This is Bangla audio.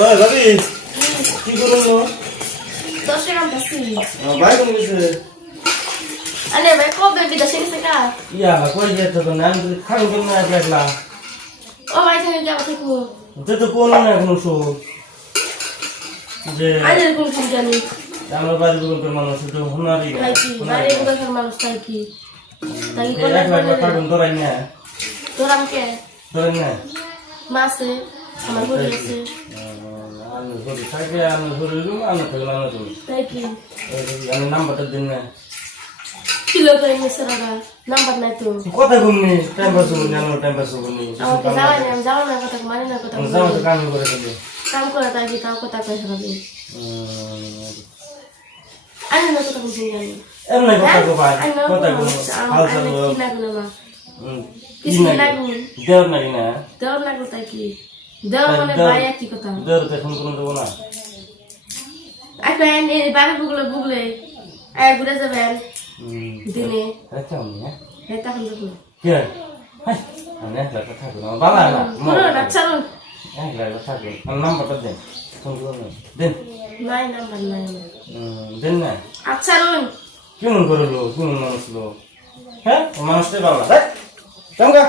ওই ভাবি কি করলো? 10 টাকা দিছি। ভাই কোন গেছে? আরে ভাই কবে বিদেশে গেছে কা? ইয়া কই যেত তো নাম খান কোন না দেখলা। ও ভাই তুমি যাও দেখো। তো তো কোন না কোনো শো যে আরে কোন কি জানি। আমার বাড়ি বলতে মানুষ তো হুনারি ভাই কি বাড়ি কোথাকার মানুষ তাই কি? তাই এই কোন এক লাখ টাকা ধরাই না তোর আমাকে ধরাই না মাসে আমার ঘরে আছে। আমি ধরে থাকে আমি ধরে দিলাম আমি তো না তুমি তাই কি? আমি নাম্বারটা দিন না কিলো করে মেসেরা নাম্বার নাই তো। কথা ঘুমনি টাইম পাস করনি আমার টাইম পাস করনি আমাকে যাওয়া নেই আমি যাওয়া না কথা মানে না কথা যাও তো কাম করে দিলে কাম করে তাই কি তাও কথা কই হবে। আরে না কথা বুঝি জানি। এমনি কথা কো ভাই আরে না কথা কো হাল চাল কি না গুলো মা কি না দেওয়ার নাকি না দেওয়ার না কোথায় কি দেওয়ার মানে ভাই কি কথা দেওয়ার তো ফোন করে দেবো না এখন এই বাড়ি বুগলে আয় ঘুরে যাবেন দিনে আচ্ছা আমি হ্যাঁ এই তখন দেখো কে হাই আমি একলা কথা থাকবো না বাবা না পুরো না ছাড়ুন একলা থাকবো আমার নাম্বারটা দেন ফোন করো দেন নাই নাম্বার নাই দেন না আচ্ছা রুন কেমন করলো কেমন মানুষ লো হ্যাঁ মানুষটাই বাবা দেখ চমকা